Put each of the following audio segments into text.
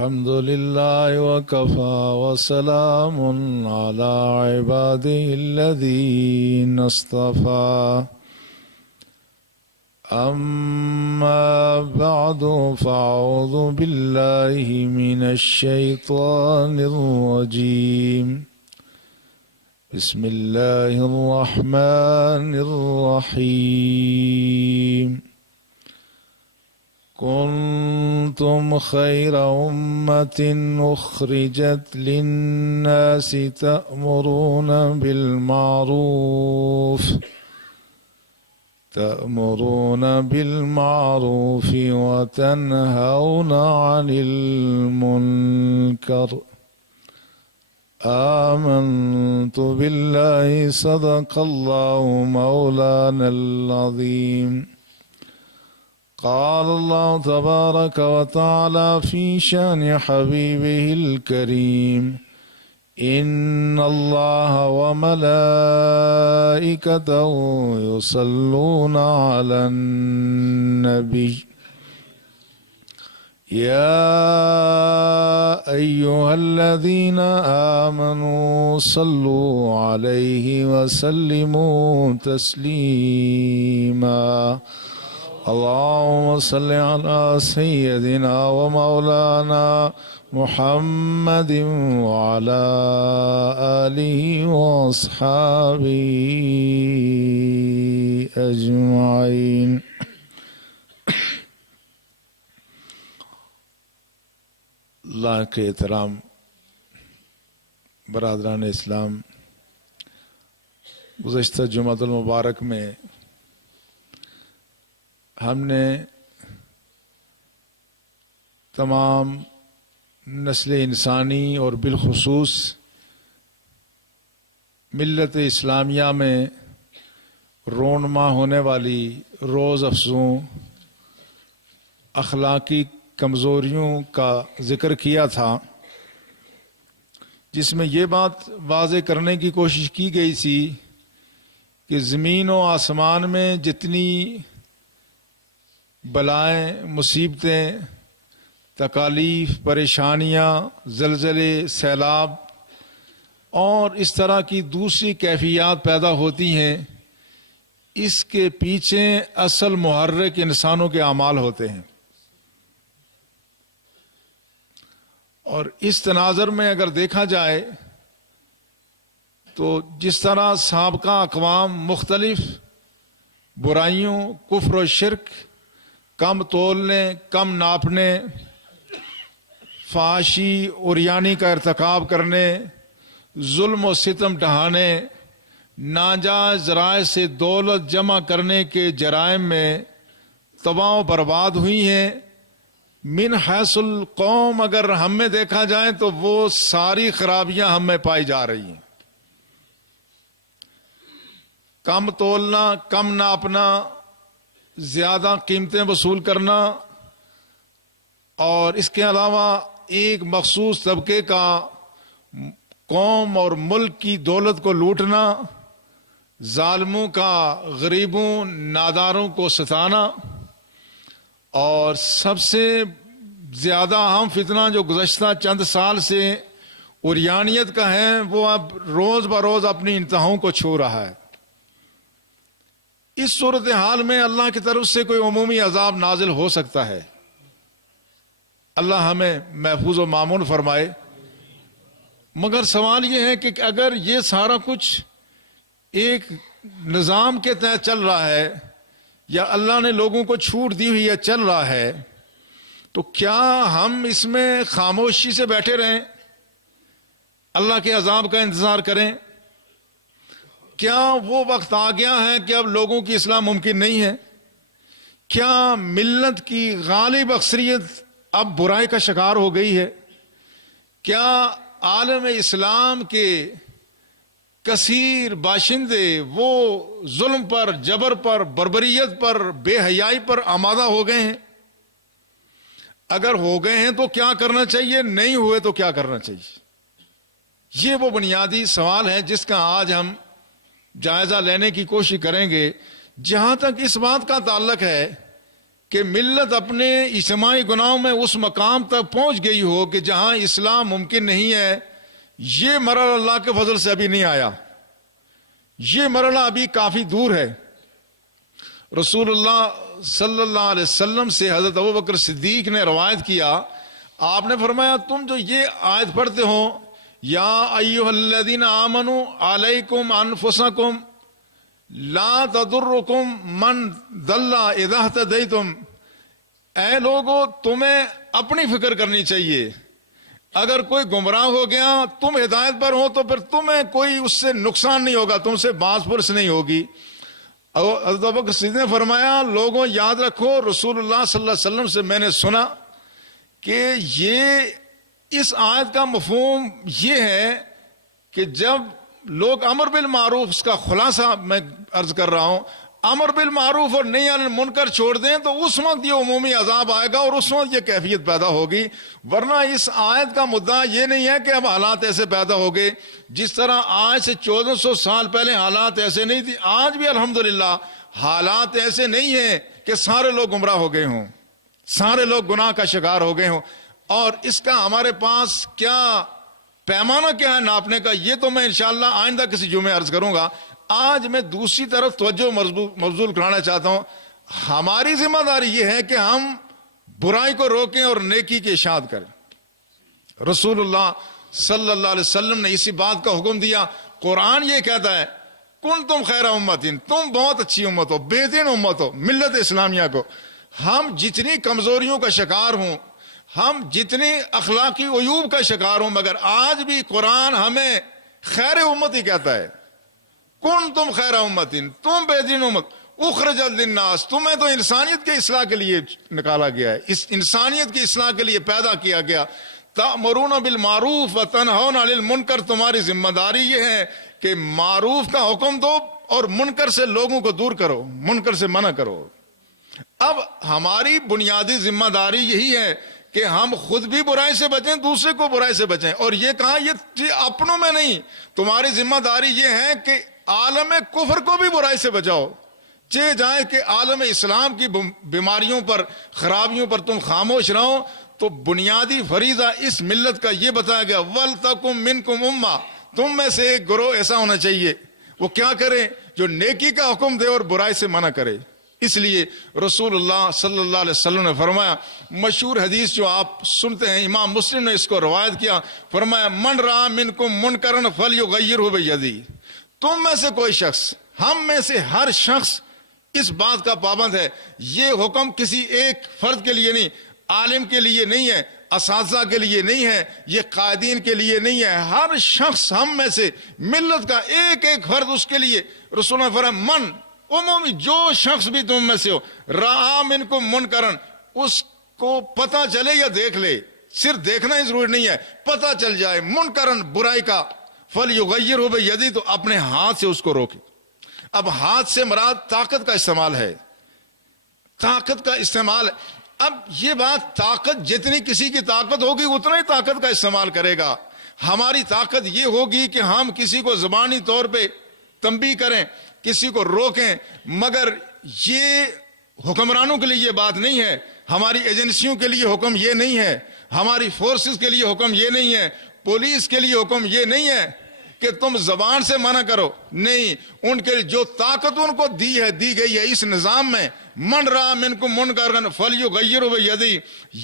الحمد لله وكفى وسلام على عباده الذين اصطفى أما بعد فأعوذ بالله من الشيطان الرجيم بسم الله الرحمن الرحيم كنتم خير أمة أخرجت للناس تأمرون بالمعروف وتنهون عن المنكر آمنت بالله صدق الله مولانا العظيم قال الله تبارك وتعالى في شأن حبيبه الكريم إن الله وملائكته يصلون على النبي يا أيها الذين آمنوا صلوا عليه وسلموا تسليما اللهم صل على سيدنا ومولانا محمد وعلى آله وأصحابه أجمعين اللہ کے احترام برادران اسلام، گزشتہ جمعۃ المبارک میں ہم نے تمام نسل انسانی اور بالخصوص ملت اسلامیہ میں رونما ہونے والی روز افزوں اخلاقی کمزوریوں کا ذکر کیا تھا، جس میں یہ بات واضح کرنے کی کوشش کی گئی تھی کہ زمین و آسمان میں جتنی بلائیں، مصیبتیں، تکالیف، پریشانیاں، زلزلے، سیلاب اور اس طرح کی دوسری کیفیات پیدا ہوتی ہیں، اس کے پیچھے اصل محرک انسانوں کے اعمال ہوتے ہیں۔ اور اس تناظر میں اگر دیکھا جائے تو جس طرح سابقہ اقوام مختلف برائیوں، کفر و شرک، کم تولنے، کم ناپنے، فحاشی عریانی کا ارتکاب کرنے، ظلم و ستم ڈھانے، ناجائز ذرائع سے دولت جمع کرنے کے جرائم میں تباہ و برباد ہوئی ہیں۔ من حیث القوم اگر ہم میں دیکھا جائے تو وہ ساری خرابیاں ہم میں پائی جا رہی ہیں۔ کم تولنا، کم ناپنا، زیادہ قیمتیں وصول کرنا، اور اس کے علاوہ ایک مخصوص طبقے کا قوم اور ملک کی دولت کو لوٹنا، ظالموں کا غریبوں، ناداروں کو ستانا، اور سب سے زیادہ اہم فتنہ جو گزشتہ چند سال سے عریانیت کا ہے، وہ اب روز بروز اپنی انتہاؤں کو چھو رہا ہے۔ اس صورتحال میں اللہ کی طرف سے کوئی عمومی عذاب نازل ہو سکتا ہے۔ اللہ ہمیں محفوظ و مامون فرمائے۔ مگر سوال یہ ہے کہ اگر یہ سارا کچھ ایک نظام کے تحت چل رہا ہے، یا اللہ نے لوگوں کو چھوٹ دی ہوئی ہے، چل رہا ہے، تو کیا ہم اس میں خاموشی سے بیٹھے رہیں، اللہ کے عذاب کا انتظار کریں؟ کیا وہ وقت آ گیا ہے کہ اب لوگوں کی اصلاح ممکن نہیں ہے؟ کیا ملت کی غالب اکثریت اب برائی کا شکار ہو گئی ہے؟ کیا عالم اسلام کے کثیر باشندے وہ ظلم پر، جبر پر، بربریت پر، بے حیائی پر آمادہ ہو گئے ہیں؟ اگر ہو گئے ہیں تو کیا کرنا چاہیے؟ نہیں ہوئے تو کیا کرنا چاہیے؟ یہ وہ بنیادی سوال ہے جس کا آج ہم جائزہ لینے کی کوشش کریں گے۔ جہاں تک اس بات کا تعلق ہے کہ ملت اپنے اجتماعی گناہوں میں اس مقام تک پہنچ گئی ہو کہ جہاں اسلام ممکن نہیں ہے، یہ مرحلہ اللہ کے فضل سے ابھی نہیں آیا، یہ مرحلہ ابھی کافی دور ہے۔ رسول اللہ صلی اللہ علیہ وسلم سے حضرت ابوبکر صدیق نے روایت کیا، آپ نے فرمایا تم جو یہ آیت پڑھتے ہو، یا ایھا الذین آمنوا علیکم انفسکم لا تضرکم من ضل اذا اہتدیتم، اے لوگو تمہیں اپنی فکر کرنی چاہیے، اگر کوئی گمراہ ہو گیا تم ہدایت پر ہو تو پھر تمہیں کوئی اس سے نقصان نہیں ہوگا، تم سے باس پرس نہیں ہوگی۔ حضرت ابوبکر صدیق نے فرمایا لوگوں یاد رکھو، رسول اللہ صلی اللہ علیہ وسلم سے میں نے سنا کہ اس آیت کا مفہوم یہ ہے کہ جب لوگ امر بالمعروف، اس کا خلاصہ میں عرض کر رہا ہوں، امر بالمعروف اور نہی عن المنکر چھوڑ دیں تو اس وقت یہ عمومی عذاب آئے گا اور اس وقت یہ کیفیت پیدا ہوگی، ورنہ اس آیت کا مدعا یہ نہیں ہے کہ اب حالات ایسے پیدا ہو گئے جس طرح آج سے 1400 سال پہلے حالات ایسے نہیں تھی۔ آج بھی الحمدللہ حالات ایسے نہیں ہیں کہ سارے لوگ گمراہ ہو گئے ہوں، سارے لوگ گناہ کا شکار ہو گئے ہوں، اور اس کا ہمارے پاس کیا پیمانہ کیا ہے ناپنے کا، یہ تو میں انشاءاللہ آئندہ کسی جمعے عرض کروں گا۔ آج میں دوسری طرف توجہ مبذول کرانا چاہتا ہوں، ہماری ذمہ داری یہ ہے کہ ہم برائی کو روکیں اور نیکی کی اشاعت کریں۔ رسول اللہ صلی اللہ علیہ وسلم نے اسی بات کا حکم دیا۔ قرآن یہ کہتا ہے کنتم خیر امتین، تم بہت اچھی امت ہو، بہترین امت ہو، ملت اسلامیہ کو۔ ہم جتنی کمزوریوں کا شکار ہوں، ہم جتنی اخلاقی عیوب کا شکار ہوں، مگر آج بھی قرآن ہمیں خیر امت ہی کہتا ہے۔ کنتم خیر امتین، تم بہترین امت، اخرجت للناس، تمہیں تو انسانیت کے اصلاح کے لیے نکالا گیا ہے، اس انسانیت کی اصلاح کے لیے پیدا کیا گیا۔ تأمرون بالمعروف وتنہون عن المنکر، تمہاری ذمہ داری یہ ہے کہ معروف کا حکم دو اور منکر سے لوگوں کو دور کرو، منکر سے منع کرو۔ اب ہماری بنیادی ذمہ داری یہی ہے کہ ہم خود بھی برائی سے بچیں، دوسرے کو برائی سے بچیں، اور یہ کہا یہ اپنوں میں نہیں، تمہاری ذمہ داری یہ ہے کہ عالم کفر کو بھی برائی سے بچاؤ، چاہے جائے کہ عالم اسلام کی بیماریوں پر، خرابیوں پر تم خاموش رہو۔ تو بنیادی فریضہ اس ملت کا یہ بتایا گیا، وَلْتَكُمْ مِنْكُمْ أُمَّةٌ، تم میں سے ایک گروہ ایسا ہونا چاہیے، وہ کیا کرے؟ جو نیکی کا حکم دے اور برائی سے منع کرے۔ اس لیے رسول اللہ صلی اللہ علیہ وسلم نے فرمایا، مشہور حدیث جو آپ سنتے ہیں، امام مسلم نے اس کو روایت کیا، فرمایا من رأى منکم منکرا فلیغیرہ بیدیہ، تم میں سے کوئی شخص، ہم میں سے ہر شخص اس بات کا پابند ہے، یہ حکم کسی ایک فرد کے لیے نہیں، عالم کے لیے نہیں ہے، اساتذہ کے لیے نہیں ہے، یہ قائدین کے لیے نہیں ہے، ہر شخص ہم میں سے ملت کا ایک ایک فرد، اس کے لیے رسول اللہ فرمایا من، عمومی جو شخص بھی تم میں سے ہو، رأى منکم منکرا، اس کو پتہ چلے یا دیکھ لے، صرف دیکھنا ہی ضروری نہیں ہے، پتہ چل جائے منکرا، برائی کا، فلیغیرہ بیدیہ، تو اپنے ہاتھ سے اس کو روکے۔ اب ہاتھ سے مراد طاقت کا استعمال ہے، طاقت کا استعمال ہے۔ اب یہ بات، طاقت جتنی کسی کی طاقت ہوگی اتنا ہی طاقت کا استعمال کرے گا۔ ہماری طاقت یہ ہوگی کہ ہم کسی کو زبانی طور پہ تنبیہ کریں، کسی کو روکیں، مگر یہ حکمرانوں کے لیے یہ بات نہیں ہے، ہماری ایجنسیوں کے لیے حکم یہ نہیں ہے، ہماری فورسز کے لیے حکم یہ نہیں ہے، پولیس کے لیے حکم یہ نہیں ہے کہ تم زبان سے منع کرو، نہیں، ان کے جو طاقت ان کو دی گئی ہے اس نظام میں، من رأى منکم منکرا فلیغیرہ بیدیہ،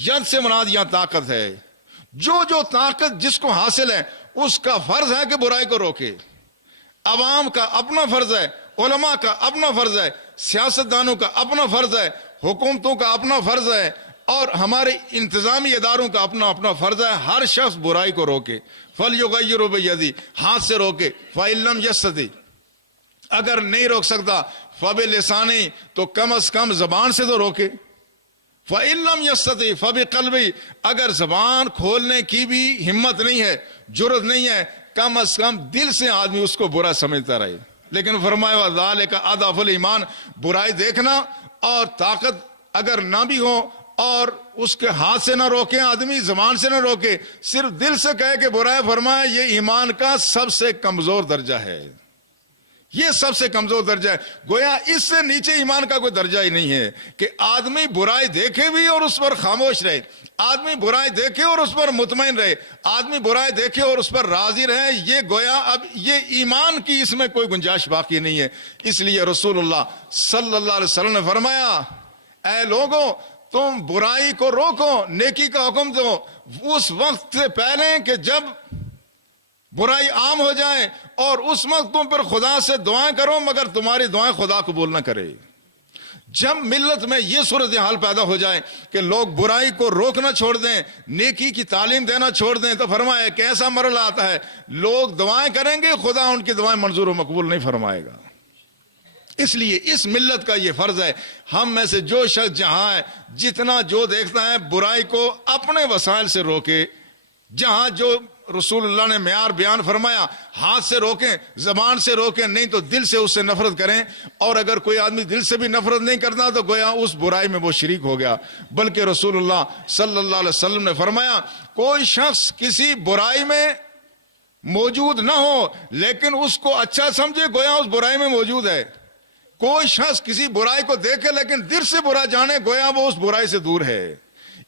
ید سے مراد یہاں طاقت ہے، جو طاقت جس کو حاصل ہے اس کا فرض ہے کہ برائی کو روکے۔ عوام کا اپنا فرض ہے، علماء کا اپنا فرض ہے، سیاستدانوں کا اپنا فرض ہے، حکومتوں کا اپنا فرض ہے، اور ہمارے انتظامی اداروں کا اپنا فرض ہے، ہر شخص برائی کو روکے، فلیغیرہ بیدیہ، ہاتھ سے روکے، فإن لم یستطع، اگر نہیں روک سکتا فبلسانہ، تو کم از کم زبان سے تو روکے، فإن لم یستطع فبقلبہ، اگر زبان کھولنے کی بھی ہمت نہیں ہے، جرأت نہیں ہے، کم از کم دل سے آدمی اس کو برا سمجھتا رہے۔ لیکن فرمایا وذالک اضعف الایمان، برائی دیکھنا اور طاقت اگر نہ بھی ہو اور اس کے ہاتھ سے نہ روکے آدمی، زبان سے نہ روکے، صرف دل سے کہے کہ برائی، فرمایا یہ ایمان کا سب سے کمزور درجہ ہے، یہ سب سے کمزور درجہ ہے. گویا اس سے نیچے ایمان کا کوئی درجہ ہی نہیں ہے کہ آدمی برائی دیکھے بھی اور اس پر خاموش رہے, آدمی برائی دیکھے اور اس پر مطمئن رہے, آدمی برائی دیکھے اور اس پر راضی رہے. یہ گویا اب یہ ایمان کی اس میں کوئی گنجائش باقی نہیں ہے. اس لیے رسول اللہ صلی اللہ علیہ وسلم نے فرمایا, اے لوگوں تم برائی کو روکو, نیکی کا حکم دو اس وقت سے پہلے کہ جب برائی عام ہو جائے, اور اس وقت تم پر خدا سے دعائیں کرو مگر تمہاری دعائیں خدا قبول نہ کرے. جب ملت میں یہ صورتحال پیدا ہو جائے کہ لوگ برائی کو روکنا چھوڑ دیں, نیکی کی تعلیم دینا چھوڑ دیں, تو فرمایا کہ ایسا مرحلہ آتا ہے لوگ دعائیں کریں گے, خدا ان کی دعائیں منظور و مقبول نہیں فرمائے گا. اس لیے اس ملت کا یہ فرض ہے, ہم میں سے جو شخص جہاں ہے جتنا جو دیکھتا ہے برائی کو اپنے وسائل سے روکے. جہاں جو رسول اللہ نے معیار بیان فرمایا, ہاتھ سے روکیں, زبان سے روکیں, نہیں تو دل سے اس سے نفرت کریں. اور اگر کوئی آدمی دل سے بھی نفرت نہیں کرتا تو گویا اس برائی میں وہ شریک ہو گیا. بلکہ رسول اللہ صلی اللہ علیہ وسلم نے فرمایا, کوئی شخص کسی برائی میں موجود نہ ہو لیکن اس کو اچھا سمجھے, گویا اس برائی میں موجود ہے. کوئی شخص کسی برائی کو دیکھے لیکن دل سے برا جانے, گویا وہ اس برائی سے دور ہے.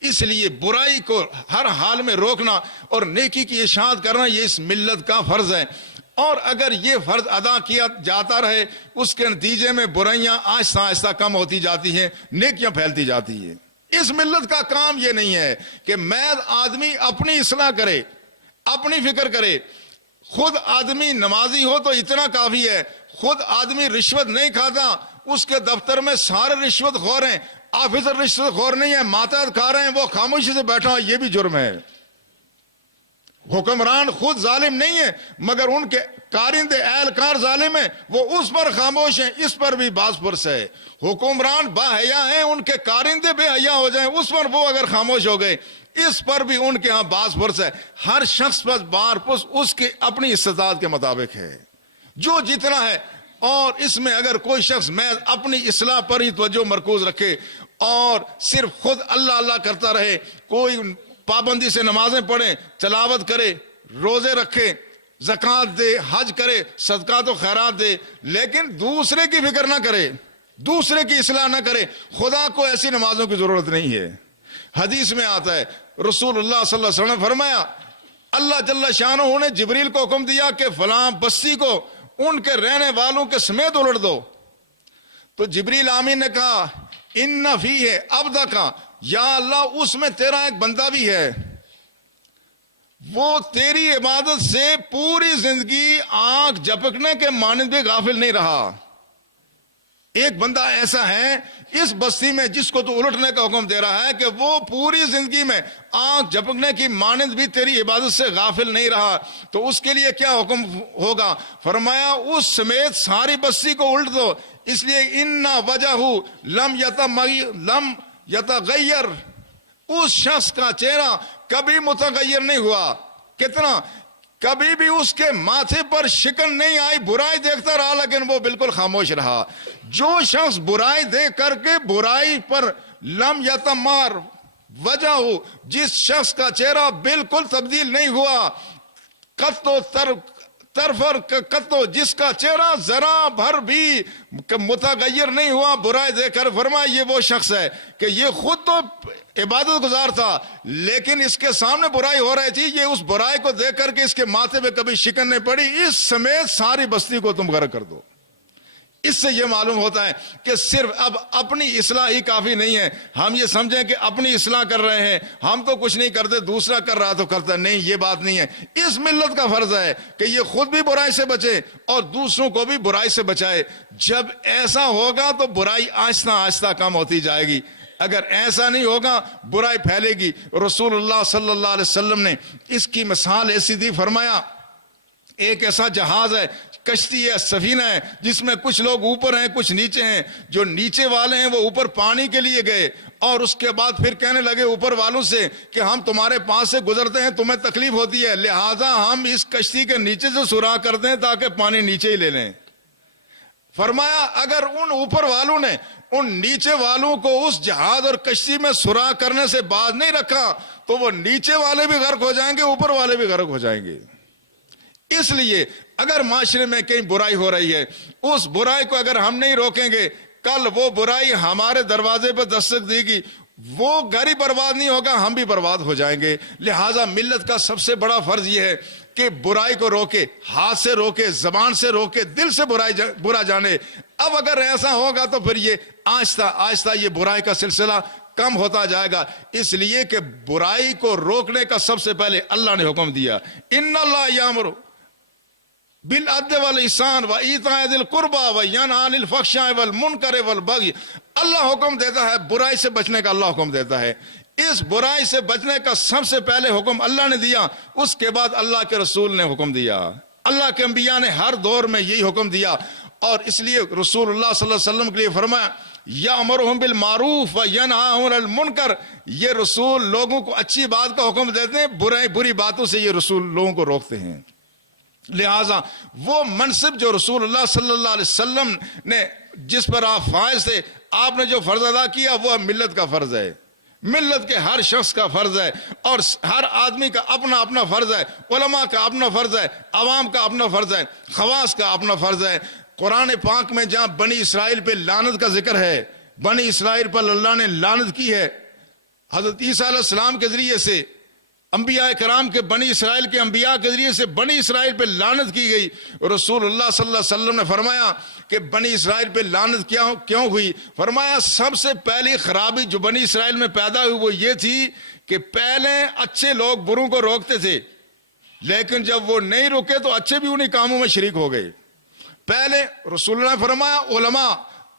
اس لیے برائی کو ہر حال میں روکنا اور نیکی کی اشاعت کرنا یہ اس ملت کا فرض ہے. اور اگر یہ فرض ادا کیا جاتا رہے, اس کے نتیجے میں برائیاں آہستہ آہستہ کم ہوتی جاتی ہیں, نیکیاں پھیلتی جاتی ہیں. اس ملت کا کام یہ نہیں ہے کہ محض آدمی اپنی اصلاح کرے, اپنی فکر کرے. خود آدمی نمازی ہو تو اتنا کافی ہے, خود آدمی رشوت نہیں کھاتا, اس کے دفتر میں سارے رشوت خور ہیں, آفیسر رشوت خور نہیں ہے, ماتحت کھا رہے ہیں, وہ خاموشی سے بیٹھا ہو, یہ بھی جرم ہے. حکمران خود ظالم نہیں ہے مگر ان کے کارندے اہلکار ظالم ہیں, وہ اس پر خاموش ہیں, اس پر بھی باز پرس ہے. حکمران با حیا ہیں, ان کے کارندے بے حیا ہو جائیں, اس پر وہ اگر خاموش ہو گئے, اس پر بھی ان کے ہاں باز پرس ہے. ہر شخص پر بار پرس اس کی اپنی استطاعت کے مطابق ہے, جو جتنا ہے. اور اس میں اگر کوئی شخص میں اپنی اصلاح پر ہی توجہ مرکوز رکھے اور صرف خود اللہ اللہ کرتا رہے, کوئی پابندی سے نمازیں پڑھے, تلاوت کرے, روزے رکھے, زکوٰۃ دے, حج کرے, صدقات و خیرات دے, لیکن دوسرے کی فکر نہ کرے, دوسرے کی اصلاح نہ کرے, خدا کو ایسی نمازوں کی ضرورت نہیں ہے. حدیث میں آتا ہے رسول اللہ صلی اللہ علیہ وسلم نے فرمایا, اللہ جل شانہ نے جبریل کو حکم دیا کہ فلاں بستی کو ان کے رہنے والوں کے سمیت الٹ دو. تو جبریل آمین نے کہا ان فیہ عبدک, یا اللہ اس میں تیرا ایک بندہ بھی ہے, وہ تیری عبادت سے پوری زندگی آنکھ جھپکنے کے مانند بھی غافل نہیں رہا. ایک بندہ ایسا ہے اس بستی میں جس کو تو الٹنے کا حکم دے رہا ہے کہ وہ پوری زندگی میں آنکھ جھپکنے کی مانند بھی تیری عبادت سے غافل نہیں رہا, تو اس کے لیے کیا حکم ہوگا؟ فرمایا اس سمیت ساری بستی کو الٹ دو. اس لیے ان وجہ لم یتغیر, اس شخص کا چہرہ کبھی متغیر نہیں ہوا. کتنا کبھی بھی اس کے ماتھے پر شکن نہیں آئی, برائی دیکھتا رہا لیکن وہ بالکل خاموش رہا. جو شخص برائی دیکھ کر کے برائی پر لم یتمار وجہ ہو, جس شخص کا چہرہ بالکل تبدیل نہیں ہوا, قطو جس کا چہرہ ذرا بھر بھی متغیر نہیں ہوا برائی دیکھ کر, فرمایا یہ وہ شخص ہے کہ یہ خود تو عبادت گزار تھا لیکن اس کے سامنے برائی ہو رہی تھی, یہ اس برائی کو دیکھ کر کے اس کے ماتھے پہ کبھی شکن نہیں پڑی, اس سمیت ساری بستی کو تم غرق کر دو. اس سے یہ معلوم ہوتا ہے کہ صرف اب اپنی اصلاح ہی کافی نہیں ہے. ہم یہ سمجھیں کہ اپنی اصلاح کر رہے ہیں, ہم تو کچھ نہیں کرتے, دوسرا کر رہا تو کرتا نہیں, یہ بات نہیں ہے. اس ملت کا فرض ہے کہ یہ خود بھی برائی سے بچے اور دوسروں کو بھی برائی سے بچائے. جب ایسا ہوگا تو برائی آہستہ آہستہ کم ہوتی جائے گی, اگر ایسا نہیں ہوگا برائی پھیلے گی. رسول اللہ صلی اللہ علیہ وسلم نے اس کی مثال ایسی دی, فرمایا ایک ایسا جہاز ہے, کشتی ہے, سفینہ ہے, جس میں کچھ لوگ اوپر ہیں کچھ نیچے ہیں. جو نیچے والے ہیں وہ اوپر پانی کے لیے گئے اور اس کے بعد پھر کہنے لگے اوپر والوں سے کہ ہم تمہارے پاس سے گزرتے ہیں, تمہیں تکلیف ہوتی ہے, لہٰذا ہم اس کشتی کے نیچے سے سوراخ کر دیں تاکہ پانی نیچے ہی لے لیں. فرمایا اگر ان اوپر والوں نے ان نیچے والوں کو اس جہاز اور کشتی میں سوراخ کرنے سے باز نہیں رکھا تو وہ نیچے والے بھی غرق ہو جائیں گے, اوپر والے بھی غرق ہو جائیں گے. اس لیے اگر معاشرے میں کہیں برائی ہو رہی ہے، اس برائی کو اگر ہم نہیں روکیں گے، کل وہ برائی ہمارے دروازے پر دستک دے گی، وہ گھر ہی برباد نہیں ہوگا، ہم بھی برباد ہو جائیں گے۔ لہٰذا ملت کا سب سے بڑا فرض یہ ہے کہ برائی کو روکے، ہاتھ سے روکے، زبان سے روکے، دل سے برا جانے۔ اب اگر ایسا ہوگا تو پھر یہ آہستہ آہستہ یہ برائی کا سلسلہ کم ہوتا جائے گا، اس لیے کہ برائی کو روکنے کا سب سے پہلے اللہ نے حکم دیا، ان اللہ یامر بالعدل والاحسان وایتاء ذی القربى وینہی عن الفحشاء والمنکر والبغی۔ اللہ حکم دیتا ہے، برائی سے بچنے کا اللہ حکم دیتا ہے۔ اس برائی سے بچنے کا سب سے پہلے حکم اللہ نے دیا، اس کے بعد اللہ کے رسول نے حکم دیا۔ اللہ کے انبیاء نے ہر دور میں یہی حکم دیا، اور اس لیے رسول اللہ صلی اللہ علیہ وسلم کے لیے فرمایا یامرہم بالمعروف وینہاہم عن المنکر، یہ رسول لوگوں کو اچھی بات کا حکم دیتے ہیں، بری باتوں سے یہ رسول لوگوں کو روکتے ہیں۔ لہٰذا وہ منصب جو رسول اللہ صلی اللہ علیہ وسلم نے جس پر آپ فائز تھے، آپ نے جو فرض ادا کیا وہ ملت کا فرض ہے، ملت کے ہر شخص کا فرض ہے، اور ہر آدمی کا اپنا اپنا فرض ہے۔ علماء کا اپنا فرض ہے، عوام کا اپنا فرض ہے، خواص کا اپنا فرض ہے۔ قرآن پاک میں جہاں بنی اسرائیل پہ لعنت کا ذکر ہے، بنی اسرائیل پر اللہ نے لعنت کی ہے، حضرت عیسیٰ علیہ السلام کے ذریعے سے انبیاء کرام کے، بنی اسرائیل کے انبیاء کے ذریعے سے بنی اسرائیل پہ لعنت کی گئی۔ رسول اللہ صلی اللہ علیہ وسلم نے فرمایا کہ بنی اسرائیل پہ لعنت کیوں ہوئی؟ فرمایا سب سے پہلی خرابی جو بنی اسرائیل میں پیدا ہوئی وہ یہ تھی کہ پہلے اچھے لوگ بروں کو روکتے تھے، لیکن جب وہ نہیں روکے تو اچھے بھی انہیں کاموں میں شریک ہو گئے۔ پہلے رسول اللہ نے فرمایا علماء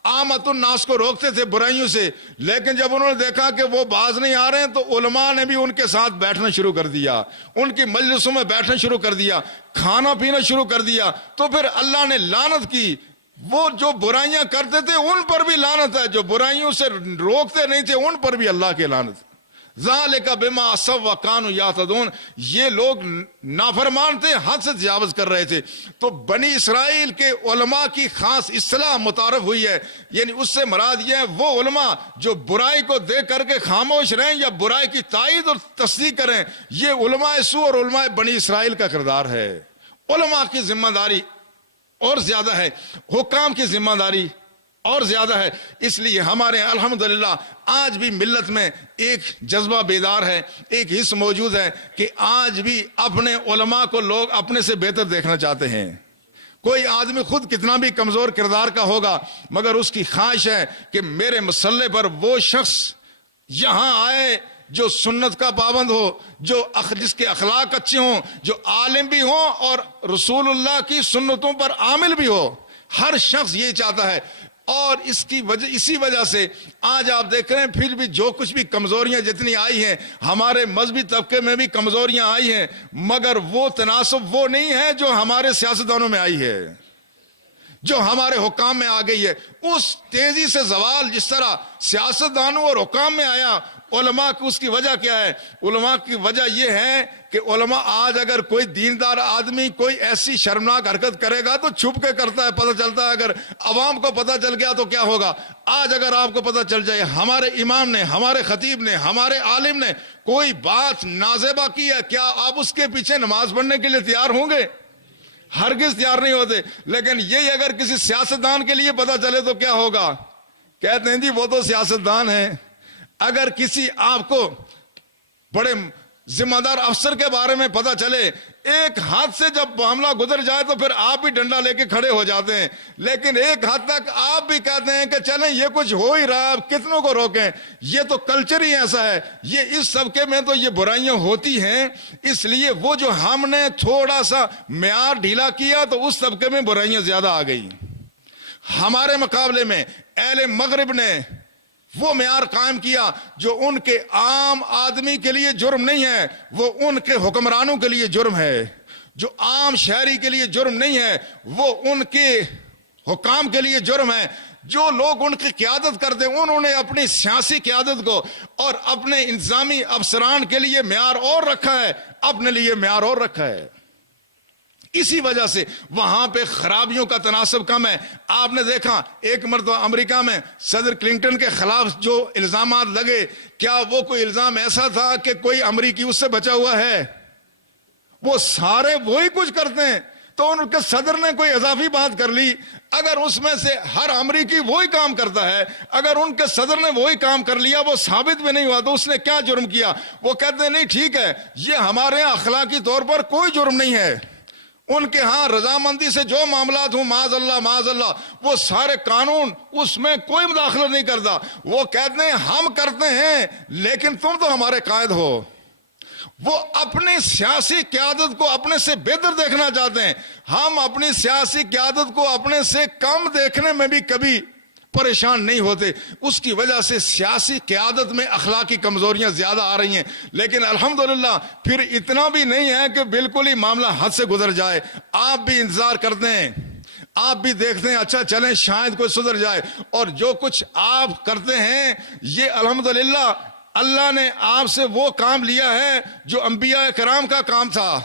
عامت الناس کو روکتے تھے برائیوں سے، لیکن جب انہوں نے دیکھا کہ وہ باز نہیں آ رہے ہیں تو علماء نے بھی ان کے ساتھ بیٹھنا شروع کر دیا، ان کی مجلسوں میں بیٹھنا شروع کر دیا، کھانا پینا شروع کر دیا، تو پھر اللہ نے لعنت کی۔ وہ جو برائیاں کرتے تھے ان پر بھی لعنت ہے، جو برائیوں سے روکتے نہیں تھے ان پر بھی اللہ کی لعنت۔ ذالک بما عصوا وکانوا یعتدون، یہ لوگ نافرمان تھے، حد سے تجاوز کر رہے تھے۔ تو بنی اسرائیل کے علماء کی خاص اصطلاح متعارف ہوئی ہے، یعنی اس سے مراد یہ ہے وہ علماء جو برائی کو دیکھ کر کے خاموش رہیں یا برائی کی تائید اور تصدیق کریں، یہ علماء سو اور علماء بنی اسرائیل کا کردار ہے۔ علماء کی ذمہ داری اور زیادہ ہے، حکام کی ذمہ داری اور زیادہ ہے۔ اس لیے ہمارے الحمدللہ آج بھی ملت میں ایک جذبہ بیدار ہے، ایک حص موجود ہے کہ آج بھی اپنے علماء کو لوگ اپنے سے بہتر دیکھنا چاہتے ہیں۔ کوئی آدمی خود کتنا بھی کمزور کردار کا ہوگا، مگر اس کی خواہش ہے کہ میرے مسلح پر وہ شخص یہاں آئے جو سنت کا پابند ہو، جس کے اخلاق اچھے ہوں، جو عالم بھی ہوں اور رسول اللہ کی سنتوں پر عامل بھی ہو۔ ہر شخص یہی چاہتا ہے، اور اسی وجہ سے آج آپ دیکھ رہے ہیں پھر بھی جو کچھ بھی کمزوریاں جتنی آئی ہیں، ہمارے مذہبی طبقے میں بھی کمزوریاں آئی ہیں، مگر وہ تناسب وہ نہیں ہے جو ہمارے سیاستدانوں میں آئی ہے، جو ہمارے حکام میں آ گئی ہے۔ اس تیزی سے زوال جس طرح سیاستدانوں اور حکام میں آیا، علماء کی اس کی وجہ کیا ہے؟ علماء کی وجہ یہ ہے کہ علماء آج اگر کوئی دیندار آدمی کوئی ایسی شرمناک حرکت کرے گا تو چھپ کے کرتا ہے، پتہ چلتا ہے، اگر عوام کو پتہ چل گیا تو کیا ہوگا؟ آج اگر آپ کو پتہ چل جائے ہمارے امام نے، ہمارے خطیب نے، ہمارے عالم نے کوئی بات نازیبہ کی ہے، کیا آپ اس کے پیچھے نماز پڑھنے کے لیے تیار ہوں گے؟ ہرگز تیار نہیں ہوتے۔ لیکن یہی اگر کسی سیاستدان کے لیے پتہ چلے تو کیا ہوگا؟ کہتے ہیں جی وہ تو سیاستدان ہیں۔ اگر کسی آپ کو بڑے ذمہ دار افسر کے بارے میں پتہ چلے، ایک ہاتھ سے جب معاملہ گزر جائے تو پھر آپ بھی ڈنڈا لے کے کھڑے ہو جاتے ہیں، لیکن ایک حد تک آپ بھی کہتے ہیں کہ چلیں یہ کچھ ہو ہی رہا ہے، اب کتنوں کو روکیں، یہ تو کلچر ہی ایسا ہے، یہ اس طبقے میں تو یہ برائیاں ہوتی ہیں، اس لیے وہ جو ہم نے تھوڑا سا معیار ڈھیلا کیا تو اس طبقے میں برائیاں زیادہ آ گئی۔ ہمارے مقابلے میں اہل مغرب نے وہ معیار قائم کیا جو ان کے عام آدمی کے لیے جرم نہیں ہے، وہ ان کے حکمرانوں کے لیے جرم ہے۔ جو عام شہری کے لیے جرم نہیں ہے وہ ان کے حکام کے لیے جرم ہے۔ جو لوگ ان کی قیادت کرتے ہیں انہوں نے اپنی سیاسی قیادت کو اور اپنے انتظامی افسران کے لیے معیار اور رکھا ہے، اپنے لیے معیار اور رکھا ہے۔ اسی وجہ سے وہاں پہ خرابیوں کا تناسب کم ہے۔ آپ نے دیکھا ایک مرتبہ امریکہ میں صدر کلنٹن کے خلاف جو الزامات لگے، کیا وہ کوئی الزام ایسا تھا کہ کوئی امریکی اس سے بچا ہوا ہے؟ وہ سارے وہی کچھ کرتے ہیں تو ان کے صدر نے کوئی اضافی بات کر لی، اگر اس میں سے ہر امریکی وہی کام کرتا ہے، اگر ان کے صدر نے وہی کام کر لیا، وہ ثابت بھی نہیں ہوا، تو اس نے کیا جرم کیا؟ وہ کہتے ہیں نہیں ٹھیک ہے، یہ ہمارے ہاں اخلاقی طور پر کوئی جرم نہیں ہے، ان کے ہاں رضامندی سے جو معاملات ہوں معاذ اللہ وہ سارے قانون اس میں کوئی مداخلت نہیں کرتا۔ وہ کہتے ہیں ہم کرتے ہیں لیکن تم تو ہمارے قائد ہو۔ وہ اپنی سیاسی قیادت کو اپنے سے بہتر دیکھنا چاہتے ہیں، ہم اپنی سیاسی قیادت کو اپنے سے کم دیکھنے میں بھی کبھی پریشان نہیں ہوتے۔ اس کی وجہ سے سیاسی قیادت میں اخلاقی کمزوریاں زیادہ آ رہی ہیں، لیکن الحمدللہ پھر اتنا بھی نہیں ہے کہ بالکل ہی معاملہ حد سے گزر جائے۔ آپ بھی انتظار کرتے ہیں، آپ بھی دیکھتے ہیں اچھا چلیں شاید کوئی سدھر جائے، اور جو کچھ آپ کرتے ہیں یہ الحمدللہ اللہ نے آپ سے وہ کام لیا ہے جو انبیاء کرام کا کام تھا۔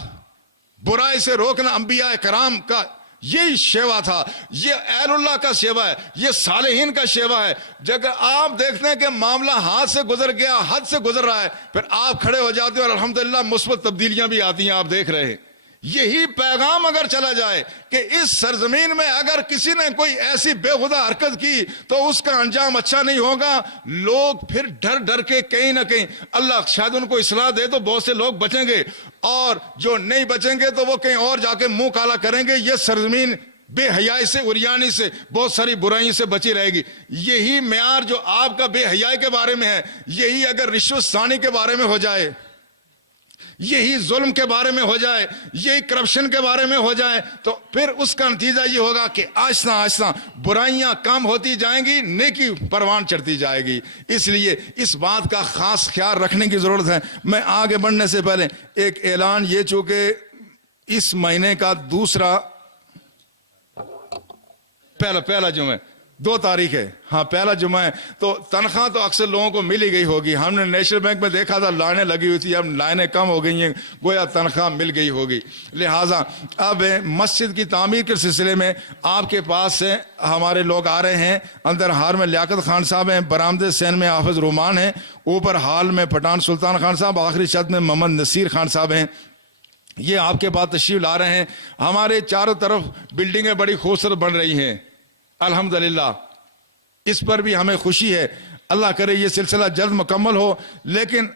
برائی سے روکنا انبیاء کرام کا یہی شیوا تھا، یہ اہل اللہ کا شیوا ہے، یہ صالحین کا شیوا ہے۔ جب آپ دیکھتے ہیں کہ معاملہ ہاتھ سے گزر گیا، حد سے گزر رہا ہے، پھر آپ کھڑے ہو جاتے ہیں اور الحمدللہ مثبت تبدیلیاں بھی آتی ہیں، آپ دیکھ رہے ہیں۔ یہی پیغام اگر چلا جائے کہ اس سرزمین میں اگر کسی نے کوئی ایسی بےہودہ حرکت کی تو اس کا انجام اچھا نہیں ہوگا، لوگ پھر ڈر ڈر کے کہیں نہ کہیں، اللہ شاید ان کو اصلاح دے تو بہت سے لوگ بچیں گے، اور جو نہیں بچیں گے تو وہ کہیں اور جا کے منہ کالا کریں گے۔ یہ سرزمین بے حیائی سے، عریانی سے، بہت ساری برائیوں سے بچی رہے گی۔ یہی معیار جو آپ کا بے حیائی کے بارے میں ہے، یہی اگر رشوت ثانی کے بارے میں ہو جائے، یہی ظلم کے بارے میں ہو جائے، یہی کرپشن کے بارے میں ہو جائے، تو پھر اس کا نتیجہ یہ ہوگا کہ آہستہ آہستہ برائیاں کم ہوتی جائیں گی، نیکی پروان چڑھتی جائے گی۔ اس لیے اس بات کا خاص خیال رکھنے کی ضرورت ہے۔ میں آگے بڑھنے سے پہلے ایک اعلان، یہ چونکہ اس مہینے کا دوسرا پہلا جمعہ 2 تاریخ ہے، ہاں پہلا جمعہ ہے، تو تنخواہ تو اکثر لوگوں کو مل ہی گئی ہوگی۔ ہم نے نیشنل بینک میں دیکھا تھا لائنیں لگی ہوئی تھی، اب لائنیں کم ہو گئی ہیں، گویا تنخواہ مل گئی ہوگی۔ لہٰذا اب مسجد کی تعمیر کے سلسلے میں آپ کے پاس سے ہمارے لوگ آ رہے ہیں۔ اندر ہار میں لیاقت خان صاحب ہیں، برآمدے سین میں حافظ رومان ہیں، اوپر ہال میں پٹھان سلطان خان صاحب، آخری چھت میں محمد نصیر خان صاحب ہیں۔ یہ آپ کے پاس تشریف لا رہے ہیں۔ ہمارے چاروں طرف بلڈنگیں بڑی خوبصورت بن رہی ہیں الحمدللہ، اس پر بھی ہمیں خوشی ہے۔ اللہ کرے یہ سلسلہ جلد مکمل ہو، لیکن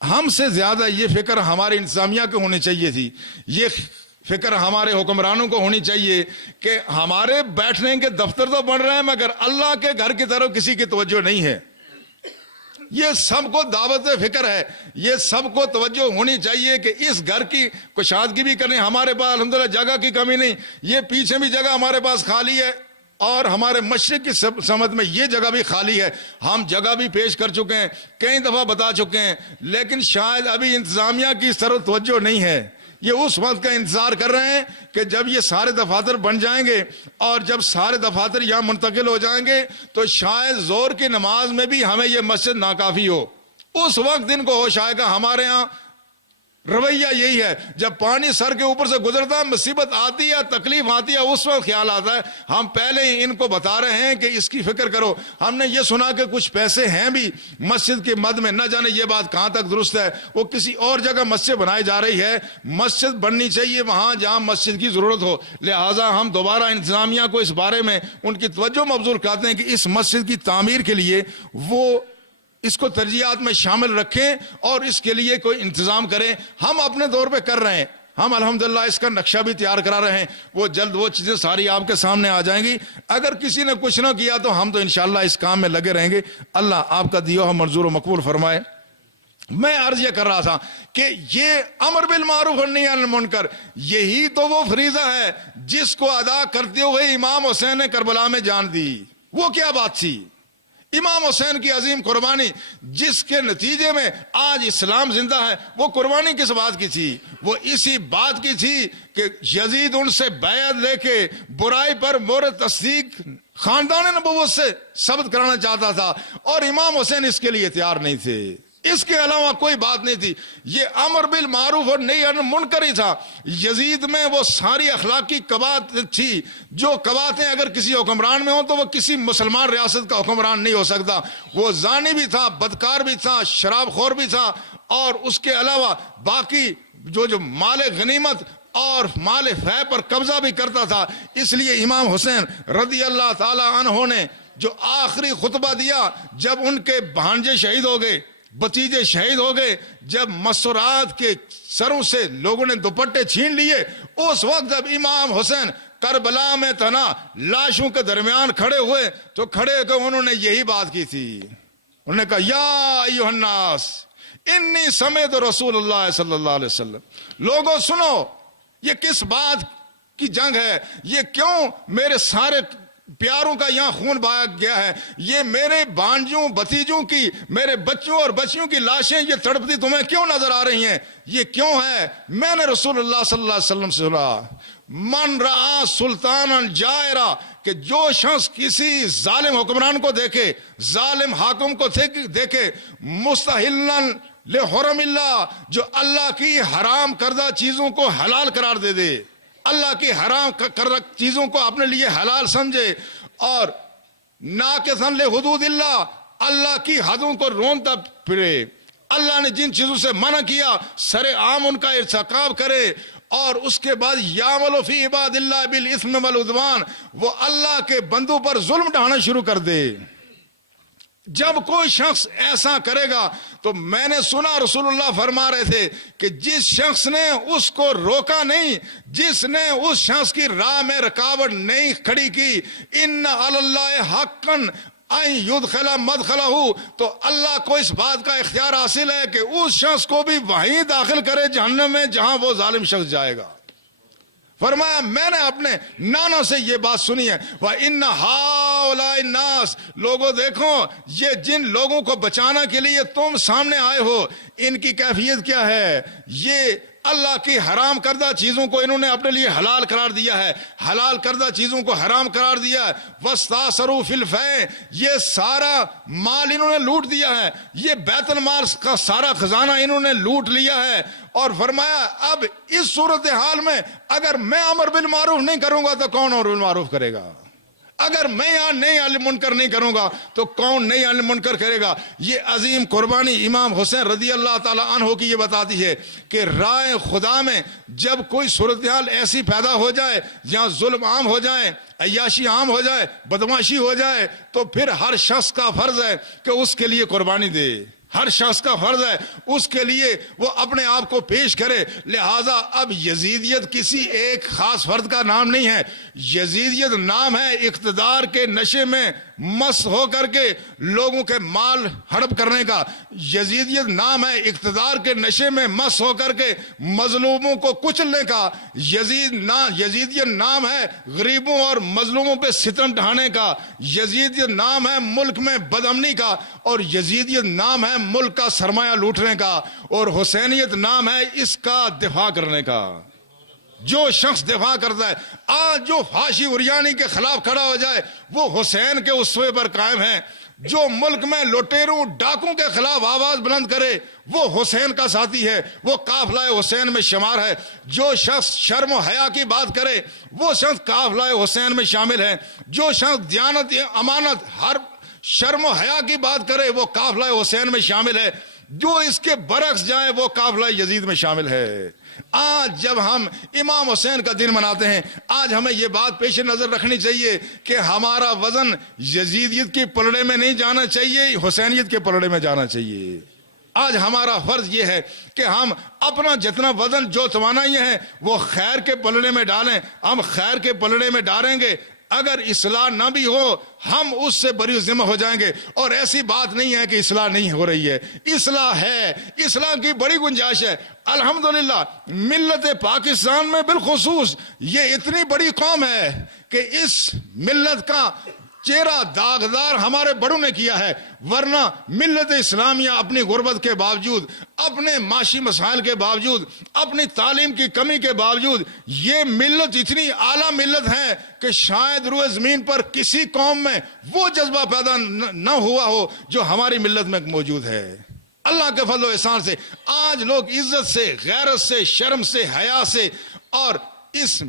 ہم سے زیادہ یہ فکر ہماری انتظامیہ کو ہونی چاہیے تھی، یہ فکر ہمارے حکمرانوں کو ہونی چاہیے کہ ہمارے بیٹھنے کے دفتر تو بن رہے ہیں مگر اللہ کے گھر کی طرف کسی کی توجہ نہیں ہے۔ یہ سب کو دعوت فکر ہے، یہ سب کو توجہ ہونی چاہیے کہ اس گھر کی کشادگی بھی کریں۔ ہمارے پاس الحمدللہ جگہ کی کمی نہیں، یہ پیچھے بھی جگہ ہمارے پاس خالی ہے، اور ہمارے مشرق کی سمت میں یہ جگہ بھی خالی ہے۔ ہم جگہ بھی پیش کر چکے ہیں، کئی دفعہ بتا چکے ہیں، لیکن شاید ابھی انتظامیہ کی اس طرف توجہ نہیں ہے۔ یہ اس وقت کا انتظار کر رہے ہیں کہ جب یہ سارے دفاتر بن جائیں گے، اور جب سارے دفاتر یہاں منتقل ہو جائیں گے تو شاید زور کی نماز میں بھی ہمیں یہ مسجد ناکافی ہو۔ اس وقت ان کو ہوش آئے گا۔ ہمارے ہاں رویہ یہی ہے، جب پانی سر کے اوپر سے گزرتا ہے، مصیبت آتی ہے، تکلیف آتی ہے، اس وقت خیال آتا ہے۔ ہم پہلے ہی ان کو بتا رہے ہیں کہ اس کی فکر کرو۔ ہم نے یہ سنا کہ کچھ پیسے ہیں بھی مسجد کے مد میں، نہ جانے یہ بات کہاں تک درست ہے، وہ کسی اور جگہ مسجد بنائی جا رہی ہے۔ مسجد بننی چاہیے وہاں جہاں مسجد کی ضرورت ہو، لہٰذا ہم دوبارہ انتظامیہ کو اس بارے میں ان کی توجہ مبذول کرتے ہیں کہ اس مسجد کی تعمیر کے لیے وہ اس کو ترجیحات میں شامل رکھیں اور اس کے لیے کوئی انتظام کریں۔ ہم اپنے دور پہ کر رہے ہیں، ہم الحمدللہ اس کا نقشہ بھی تیار کرا رہے ہیں، وہ جلد وہ چیزیں ساری آپ کے سامنے آ جائیں گی۔ اگر کسی نے کچھ نہ کیا تو ہم تو انشاءاللہ اس کام میں لگے رہیں گے۔ اللہ آپ کا دیا ہوا منظور و مقبول فرمائے۔ میں عرض یہ کر رہا تھا کہ یہ امر بالمعروف اور نہی عن المنکر، یہی تو وہ فریضہ ہے جس کو ادا کرتے ہوئے امام حسین نے کربلا میں جان دی۔ وہ کیا بات تھی؟ امام حسین کی عظیم قربانی، جس کے نتیجے میں آج اسلام زندہ ہے، وہ قربانی کس بات کی تھی؟ وہ اسی بات کی تھی کہ یزید ان سے بیعت لے کے برائی پر مہر تصدیق خاندان نبوت سے ثبت کرانا چاہتا تھا، اور امام حسین اس کے لیے تیار نہیں تھے۔ اس کے علاوہ کوئی بات نہیں تھی، یہ امر بالمعروف اور نہی عن المنکر ہی تھا۔ یزید میں وہ ساری اخلاقی قوات تھی جو قواتیں اگر کسی حکمران میں ہوں تو وہ کسی مسلمان ریاست کا حکمران نہیں ہو سکتا۔ وہ زانی بھی تھا، بدکار بھی تھا، شراب خور بھی تھا، اور اس کے علاوہ باقی جو مال غنیمت اور مال فے پر قبضہ بھی کرتا تھا. اس لیے امام حسین رضی اللہ تعالی عنہ نے جو آخری خطبہ دیا جب ان کے بھانجے شہید ہو گئے, بتیجے شہید ہو گئے, جب مسورات کے سروں سے لوگوں نے دوپٹے چھین لیے, اس وقت جب امام حسین کربلا میں تنا لاشوں کے درمیان کھڑے ہوئے تو کھڑے ہو کے انہوں نے یہی بات کی تھی. انہوں نے کہا یا ایھا الناس انی سمعت رسول اللہ صلی اللہ علیہ وسلم, لوگوں سنو یہ کس بات کی جنگ ہے, یہ کیوں میرے سارے پیاروں کا یہاں خون بہایا گیا ہے, یہ میرے بانجوں بھتیجوں کی, میرے بچوں اور بچیوں کی لاشیں یہ تڑپتی تمہیں کیوں نظر آ رہی ہیں, یہ کیوں ہے؟ میں نے رسول اللہ صلی اللہ علیہ وسلم سے سنا من رعا سلطانا جائرا, کہ جو شخص کسی ظالم حکمران کو دیکھے, ظالم حاکم کو دیکھے, مستحلن لحرم اللہ, جو اللہ کی حرام کردہ چیزوں کو حلال قرار دے, اللہ کی حرام کردہ چیزوں کو اپنے لیے حلال سمجھے, اور ناقصاً لحدود اللہ, اللہ کی حدوں کو رونتا پھرے, اللہ نے جن چیزوں سے منع کیا سر عام ان کا ارتکاب کرے, اور اس کے بعد یعمل فی عباد اللہ بالاثم والعدوان, وہ اللہ کے بندوں پر ظلم ڈھانا شروع کر دے. جب کوئی شخص ایسا کرے گا تو میں نے سنا رسول اللہ فرما رہے تھے کہ جس شخص نے اس کو روکا نہیں, جس نے اس شخص کی راہ میں رکاوٹ نہیں کھڑی کی, ان علی اللہ حقا ان یدخل مدخلہ, تو اللہ کو اس بات کا اختیار حاصل ہے کہ اس شخص کو بھی وہیں داخل کرے جہنم میں جہاں وہ ظالم شخص جائے گا. فرمایا میں نے اپنے نانا سے یہ بات سنی ہے, وَإِنَّ هَؤُلَاءِ النَّاسِ, لوگوں دیکھو یہ جن لوگوں کو بچانا کے لیے تم سامنے آئے ہو ان کی کیفیت کیا ہے, یہ اللہ کی حرام کردہ چیزوں کو انہوں نے اپنے لیے حلال قرار دیا ہے, حلال کردہ چیزوں کو حرام قرار دیا ہے. وَاسْتَأْثَرُوا فِي الْفَيْءِ, یہ سارا مال انہوں نے لوٹ دیا ہے, یہ بیت المال کا سارا خزانہ انہوں نے لوٹ لیا ہے. اور فرمایا اب اس صورتحال میں اگر میں امر بالمعروف نہیں کروں گا تو کون امر بالمعروف کرے گا, اگر میں یہاں نہی عن المنکر نہیں کروں گا تو کون نہی عن المنکر کرے گا. یہ عظیم قربانی امام حسین رضی اللہ تعالی عنہ کی یہ بتاتی ہے کہ راہ خدا میں جب کوئی صورتحال ایسی پیدا ہو جائے جہاں ظلم عام ہو جائے, عیاشی عام ہو جائے, بدماشی ہو جائے, تو پھر ہر شخص کا فرض ہے کہ اس کے لیے قربانی دے, ہر شخص کا فرض ہے اس کے لیے وہ اپنے آپ کو پیش کرے. لہذا اب یزیدیت کسی ایک خاص فرد کا نام نہیں ہے, یزیدیت نام ہے اقتدار کے نشے میں مست ہو کر کے لوگوں کے مال ہڑپ کرنے کا, یزیدیت نام ہے اقتدار کے نشے میں مست ہو کر کے مظلوموں کو کچلنے کا, یزیدیت نام ہے غریبوں اور مظلوموں پہ ستم ڈھانے کا, یزیدیت نام ہے ملک میں بدامنی کا, اور یزیدیت نام ہے ملک کا سرمایہ لوٹنے کا, اور حسینیت نام ہے اس کا دفاع کرنے کا. جو شخص دفاع کرتا ہے, آج جو فاشی اریانی کے خلاف کھڑا ہو جائے وہ حسین کے اسوے پر قائم ہے, جو ملک میں لوٹیروں ڈاکوں کے خلاف آواز بلند کرے وہ حسین کا ساتھی ہے, وہ قافلہ حسین میں شمار ہے, جو شخص شرم و حیا کی بات کرے وہ شخص قافلہ حسین میں شامل ہے, جو شخص دیانت امانت ہر شرم و حیا کی بات کرے وہ قافلہ حسین میں شامل ہے, جو اس کے برعکس جائے وہ قافلہ یزید میں شامل ہے. آج جب ہم امام حسین کا دن مناتے ہیں, آج ہمیں یہ بات پیش نظر رکھنی چاہیے کہ ہمارا وزن یزیدیت کی پلڑے میں نہیں جانا چاہیے, حسینیت کے پلڑے میں جانا چاہیے. آج ہمارا فرض یہ ہے کہ ہم اپنا جتنا وزن جو توانائی ہے وہ خیر کے پلڑے میں ڈالیں, ہم خیر کے پلڑے میں ڈالیں گے. اگر اصلاح نہ بھی ہو ہم اس سے بری ذمہ ہو جائیں گے, اور ایسی بات نہیں ہے کہ اصلاح نہیں ہو رہی ہے, اصلاح ہے, اصلاح کی بڑی گنجائش ہے. الحمدللہ ملت پاکستان میں بالخصوص یہ اتنی بڑی قوم ہے کہ اس ملت کا چہرہ داغدار ہمارے بڑوں نے کیا ہے, ورنہ ملت اسلامیہ اپنی غربت کے باوجود, اپنے معاشی مسائل کے باوجود, اپنی تعلیم کی کمی کے باوجود یہ ملت اتنی اعلیٰ ملت ہے کہ شاید روئے زمین پر کسی قوم میں وہ جذبہ پیدا نہ ہوا ہو جو ہماری ملت میں موجود ہے. اللہ کے فضل و احسان سے آج لوگ عزت سے, غیرت سے, شرم سے, حیا سے اور اس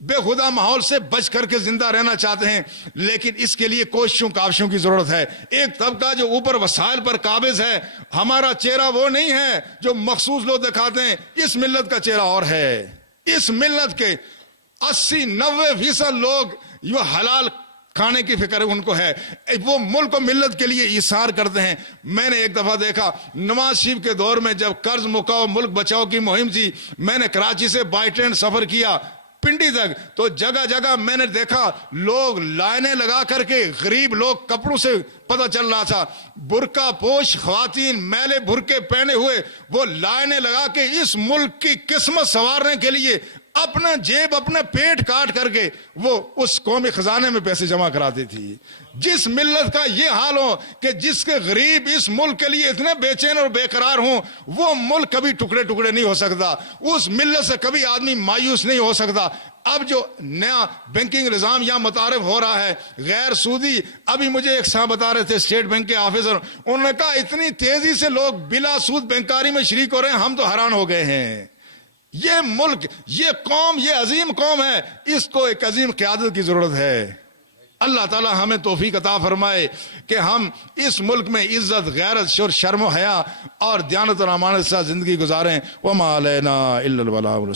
بے خدا ماحول سے بچ کر کے زندہ رہنا چاہتے ہیں, لیکن اس کے لیے کوششوں کاوشوں کی ضرورت ہے. ایک طبقہ جو اوپر وسائل پر قابض ہے, ہمارا چہرہ وہ نہیں ہے جو مخصوص لوگ دکھاتے ہیں, اس ملت کا چہرہ اور ہے. اس ملت کے 80-90% لوگ یہ حلال کھانے کی فکر ان کو ہے، وہ ملک و ملت کے لیے ایثار کرتے ہیں۔ میں نے ایک دفعہ دیکھا نواز شریف کے دور میں جب قرض مکاؤ ملک بچاؤ کی مہم تھی، میں نے کراچی سے بائی ٹرین سفر کیا پنڈی تک، تو جگہ جگہ میں نے دیکھا لوگ لائنیں لگا کر کے، غریب لوگ کپڑوں سے پتہ چل رہا تھا، برقع پوش خواتین میلے برقعے پہنے ہوئے وہ لائنیں لگا کے اس ملک کی قسمت سنوارنے کے لیے اپنا جیب اپنے پیٹ کاٹ کر کے وہ اس قومی خزانے میں پیسے جمع کراتی تھی۔ جس ملت کا یہ حال ہو کہ جس کے غریب اس ملک کے لیے اتنے بے چین اور بے قرار ہوں، وہ ملک کبھی ٹکڑے ٹکڑے نہیں ہو سکتا، اس ملت سے کبھی آدمی مایوس نہیں ہو سکتا۔ اب جو نیا بینکنگ نظام یہاں متعارف ہو رہا ہے غیر سودی، ابھی مجھے ایک صاحب بتا رہے تھے اسٹیٹ بینک کے آفیسر، انہوں نے کہا اتنی تیزی سے لوگ بلا سود بینکاری میں شریک ہو رہے ہیں، ہم تو حیران ہو گئے ہیں۔ یہ ملک، یہ قوم، یہ عظیم قوم ہے، اس کو ایک عظیم قیادت کی ضرورت ہے۔ اللہ تعالی ہمیں توفیق عطا فرمائے کہ ہم اس ملک میں عزت، غیرت، شرم و حیا اور دیانت اور امانت سے زندگی گزاریں۔ وما علینا الا البلاغ۔